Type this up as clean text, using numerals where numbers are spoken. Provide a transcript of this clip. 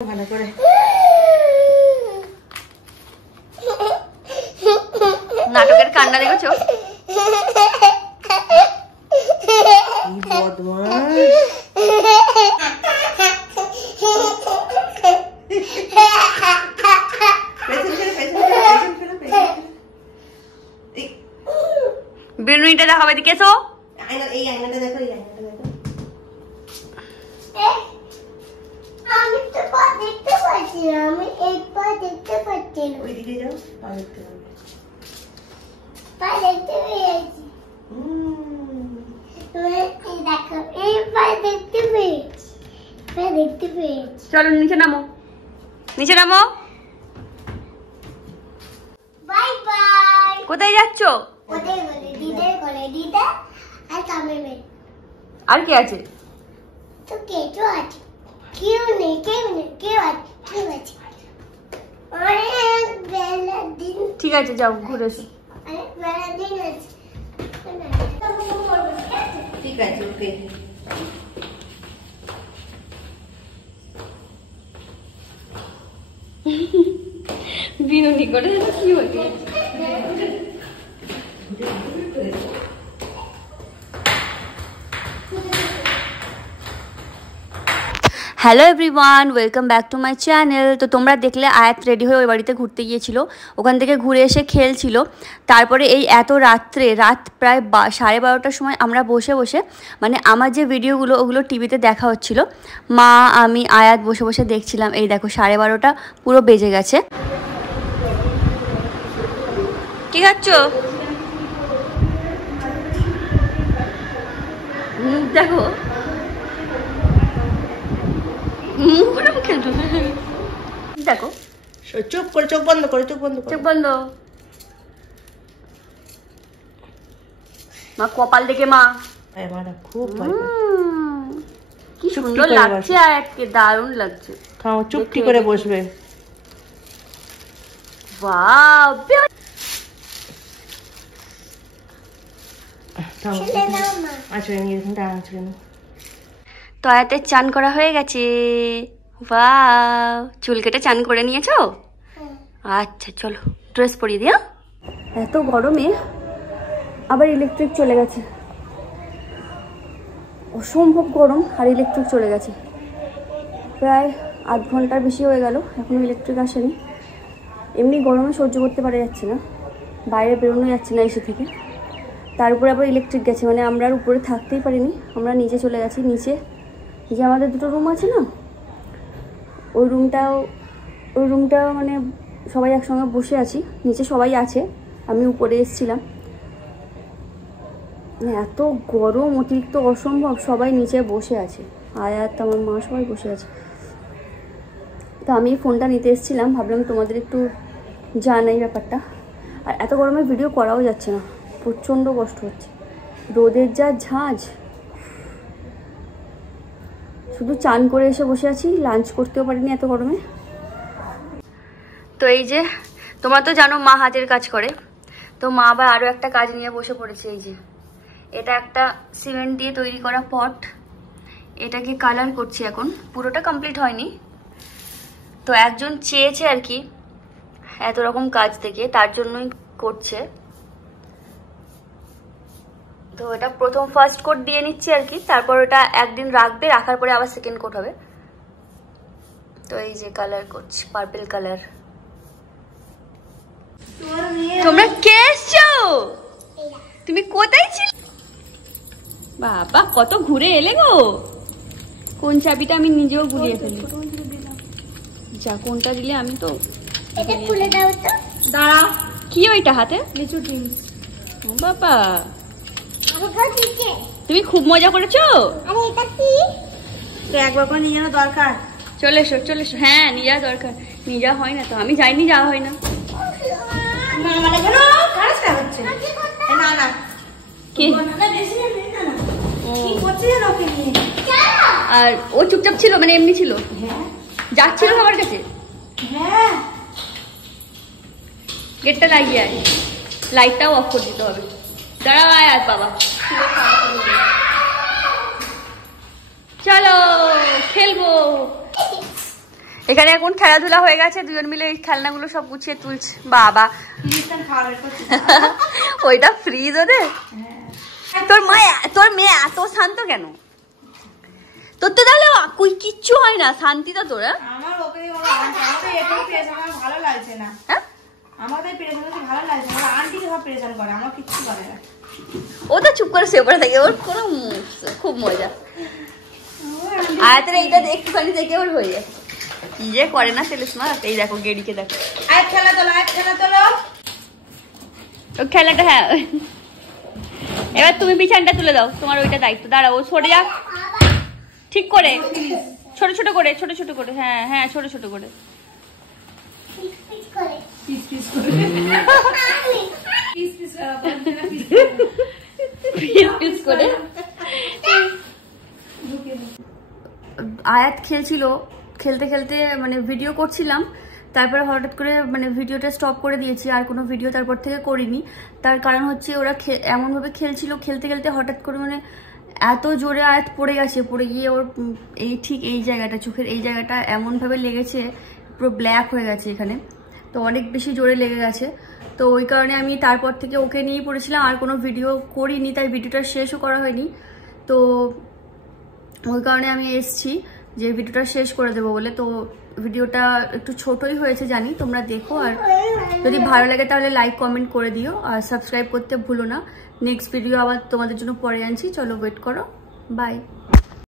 ভালো করে নাটকের কান্না দেখেছো? বিনুনিটা দেখাবে, দিকে এসো। এই আয়নাটা দেখো, এই আয়নাটা দেখো। আমি তো পা দেখতে পাচ্ছি না, আমি এক পা দেখতে পাচ্ছি না। ওইদিকে যাও, পা দেখতে পাবে। পা দেখতে পেয়েছি। এই দেখো, এই পা দেখতে পেয়েছি, পা দেখতে পেয়েছি। চলো নিচে নামো, নিচে নামো। Bye bye. কোথায় যাচ্ছ? কোথায় বলে? দিদার ঘরে, দিদা আর কামের মেয়ে। আর কে আছে? তো কেটো আছে, কেউ নেই, কেউ নেই, কেউ আছে, কেউ আছে। অনেক বেলা দিন। ঠিক আছে, যাও ঘুরে এসো। অনেক বেলা দিন আছে। ঠিক আছে, ওকে। বিনুনি করে কি হচ্ছে? Hello everyone, welcome back to my channel. তো তোমরা দেখলে আয়াত রেডি হয়ে ওই বাড়িতে ঘুরতে গিয়েছিল, ওখান থেকে ঘুরে এসে খেলছিল। তারপরে এই এত রাত প্রায় 12:30টার সময় আমরা বসে বসে, মানে আমার যে ভিডিওগুলো ওগুলো টিভিতে দেখা হচ্ছিল, মা আমি আয়াত বসে বসে দেখছিলাম। এই দেখো 12:30 পুরো বেজে গেছে। কি খাচ্ছ? দেখো দেখো, চুপ করে, চোখ বন্ধ করে, চোখ বন্ধ করে, চোখ বন্ধ। মা কপাল দেখে, মা মারা খুব ভয় পায়। কি সুন্দর লাগছে, আয়াতকে দারুণ লাগছে। খাও, চুপটি করে বসবে। ওয়াও, আচ্ছা এখানটা আনছিলেন। তো আয়াতের চান করা হয়ে গেছে। ওয়াও, চুল কেটে চান করে নিয়েছো? আচ্ছা চলো ড্রেস পরিয়ে দিও। এত গরমে আবার ইলেকট্রিক চলে গেছে, অসম্ভব গরম। আর ইলেকট্রিক চলে গেছে প্রায় আধ ঘন্টার বেশি হয়ে গেল, এখনো ইলেকট্রিক আসেনি। এমনি গরমে সহ্য করতে পারা যাচ্ছে না, বাইরে বেরোনো যাচ্ছে না এসে থেকে। তার উপরে আবার ইলেকট্রিক গেছে, মানে আমরা আর উপরে থাকতেই পারিনি, আমরা নিচে চলে গেছি। নিচে যে আমাদের দুটো রুম আছে না, ওই রুমটাও মানে সবাই একসঙ্গে বসে আছি। নিচে সবাই আছে, আমি উপরে এসেছিলাম। এত গরম, অতিরিক্ত অসম্ভব। সবাই নিচে বসে আছে, আয়াত আমার মা সবাই বসে আছে। তো আমি ফোনটা নিতে এসেছিলাম, ভাবলাম তোমাদের একটু জানাই ব্যাপারটা। আর এত গরমে ভিডিও করাও যাচ্ছে না, প্রচণ্ড কষ্ট হচ্ছে, রোদের যা ঝাঁঝ। শুধু চান করে এসে বসে আছি, লাঞ্চ করতেও পারিনি এত গরমে। তো এই যে তোমরা তো জানো মা হাতের কাজ করে, তো মা আবার আরও একটা কাজ নিয়ে বসে পড়েছে। এই যে এটা একটা সিমেন্ট দিয়ে তৈরি করা পট, এটাকে কালার করছি এখন, পুরোটা কমপ্লিট হয়নি। তো একজন চেয়েছে আর কি এত রকম কাজ থেকে, তার জন্যই করছে। তো এটা প্রথম ফার্স্ট কোট দিয়ে নিচ্ছি আর কি, তারপর ওটা একদিন রাখবে, রাখার পরে আবার সেকেন্ড কোট হবে। তো এই যে কালার করছি, পার্পল কালার। তোমরা কে এসছো? তুমি কোথায় ছিলে? বাবা কত ঘুরে এলে গো। কোন চাবিটা আমি নিজেও গুলিয়ে ফেলি। যা, কোনটা দিলে আমি তো এটা খুলে দাও তো। দাঁড়া, কি ওইটা হাতে? লিচু ড্রিঙ্কস। ও বাবা, তুমি খুব মজা করেছো। আরে এটা কি? তো একবার করে নিয়ে যাওয়া দরকার। চলে এসো চলে এসো। হ্যাঁ নিয়ে যাওয়া দরকার, নিয়ে যাওয়া হয় না তো, আমি যাইনি, যাওয়া হয় না। না না, কি আর ও চুপচাপ ছিল, মানে এমনি ছিল, যাচ্ছিল সবার কাছে। গেটটা লাগিয়ে আয়, লাইটটাও অফ করে দিতে হবে। দাঁড়াও আয়াত বাবা, চলো খেলবো। এখানে এখন খেলাধুলা হয়ে গেছে, দুজন মিলে এই খেলনাগুলো সব গুছিয়ে তুলছে। বাবা ওইটা ফ্রিজ ওদের। তোর মেয়ে এত শান্ত কেন? তোর তো তাহলে কই কিচ্ছু হয় না, শান্তি তো তোরা। আমার ওকে ভালো লাগছে না, আমাদের প্রেশান ভালো লাগছে না, আন্টি সব প্রেশান করে, আমার কিচ্ছু করে না। ও তো চুপ করে শুয়ে পড়ে থাকে, ওর কোনো খুব মজা। আয়াতের এইটা একটুখানি দেখে ওর হয়ে যায়, কি যে করে না সেলিসমা। এই দেখো গেডিকে দেখো, খেলা তোলো ও খেলাটা। হ্যাঁ এবার তুমি বিছানটা তুলে দাও, তোমার ওইটা দায়িত্ব। দাঁড়াও ও সরে যাক ঠিক করে, ছোট ছোট করে, ছোট ছোট করে। হ্যাঁ হ্যাঁ ছোট ছোট করে। আয়াত খেলছিল, খেলতে খেলতে মানে ভিডিও করছিলাম, তারপরে হঠাৎ করে মানে ভিডিওটা স্টপ করে দিয়েছি, আর কোনো ভিডিও তারপর থেকে করিনি। তার কারণ হচ্ছে ওরা এমনভাবে খেলছিল, খেলতে খেলতে হঠাৎ করে মানে এত জোরে আয়াত পড়ে গেছে, পড়ে গিয়ে ওর এই ঠিক এই জায়গাটা, চোখের এই জায়গাটা এমনভাবে লেগেছে, পুরো ব্ল্যাক হয়ে গেছে এখানে, তো অনেক বেশি জোরে লেগে গেছে। তো ওই কারণে আমি তারপর থেকে ওকে নিয়েই পড়েছিলাম, আর কোনো ভিডিও করিনি, তাই ভিডিওটা শেষও করা হয়নি। তো ওই কারণে আমি এসছি যে ভিডিওটা শেষ করে দেবো বলে। তো ভিডিওটা একটু ছোটই হয়েছে জানি, তোমরা দেখো, আর যদি ভালো লাগে তাহলে লাইক কমেন্ট করে দিও, আর সাবস্ক্রাইব করতে ভুলো না। নেক্সট ভিডিও আবার তোমাদের জন্য পরে আনছি, চলো ওয়েট করো, বাই।